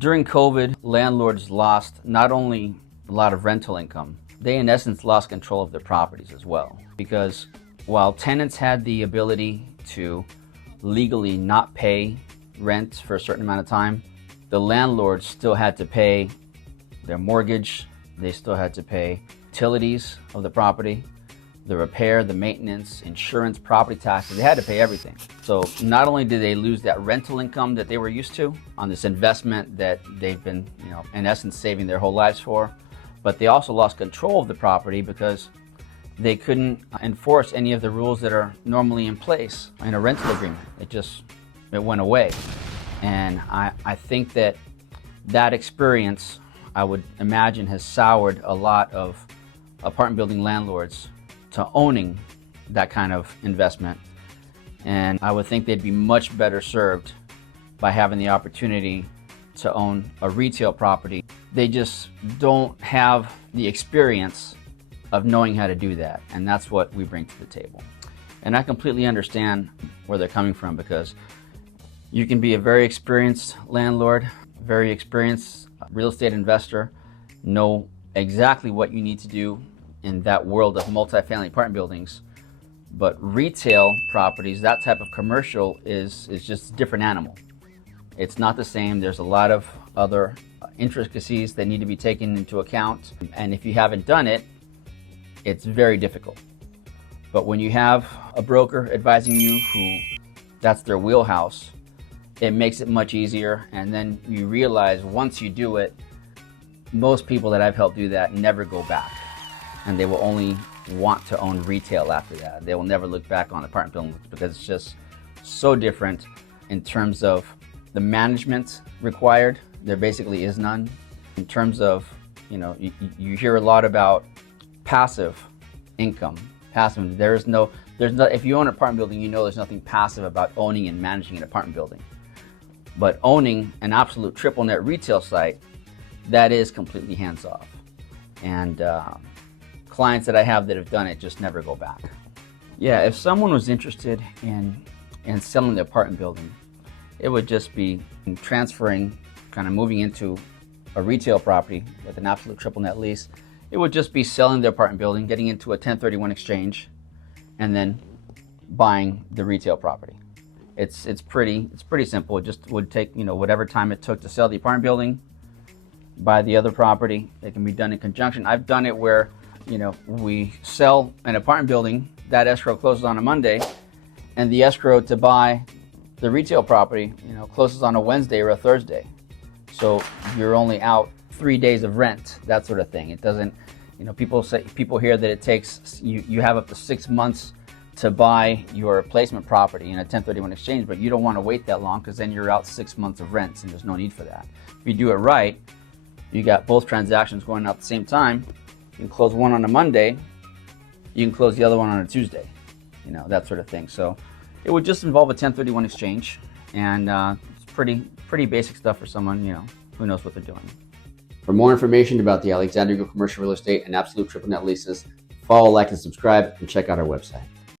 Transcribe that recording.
During COVID, landlords lost not only a lot of rental income, they in essence lost control of their properties as well. Because while tenants had the ability to legally not pay rent for a certain amount of time, the landlords still had to pay their mortgage, they still had to pay utilities of the property, the repair, the maintenance, insurance, property taxes. They had to pay everything. So not only did they lose that rental income that they were used to on this investment that they've been, in essence saving their whole lives for, but they also lost control of the property because they couldn't enforce any of the rules that are normally in place in a rental agreement. It went away. And I think that experience, I would imagine, has soured a lot of apartment building landlords to owning that kind of investment. And I would think they'd be much better served by having the opportunity to own a retail property. They just don't have the experience of knowing how to do that. And that's what we bring to the table. And I completely understand where they're coming from, because you can be a very experienced landlord, very experienced real estate investor, know exactly what you need to do in that world of multifamily apartment buildings. But retail properties, that type of commercial, is just a different animal. It's not the same. There's a lot of other intricacies that need to be taken into account. And if you haven't done it, it's very difficult. But when you have a broker advising you who that's their wheelhouse, it makes it much easier. And then you realize once you do it, most people that I've helped do that never go back. And they will only want to own retail after that. They will never look back on apartment buildings because it's just so different in terms of the management required. There basically is none. In terms of, you hear a lot about passive income. Passive, if you own an apartment building, there's nothing passive about owning and managing an apartment building. But owning an absolute triple net retail site, that is completely hands-off. And clients that I have that have done it just never go back. Yeah, if someone was interested in selling the apartment building, it would just be transferring, kind of moving into a retail property with an absolute triple net lease. It would just be selling the apartment building, getting into a 1031 exchange, and then buying the retail property. It's pretty simple. It just would take whatever time it took to sell the apartment building, buy the other property. It can be done in conjunction. I've done it where we sell an apartment building, that escrow closes on a Monday, and the escrow to buy the retail property closes on a Wednesday or a Thursday. So you're only out 3 days of rent, that sort of thing. It doesn't, people hear that it takes, you have up to 6 months to buy your replacement property in a 1031 exchange, but you don't want to wait that long because then you're out 6 months of rent and there's no need for that. If you do it right, you got both transactions going out at the same time. You can close one on a Monday, you can close the other one on a Tuesday, that sort of thing. So it would just involve a 1031 exchange, and it's pretty basic stuff for someone, who knows what they're doing. For more information about the Alexandria Commercial Real Estate and Absolute Triple Net Leases, follow, like, and subscribe, and check out our website.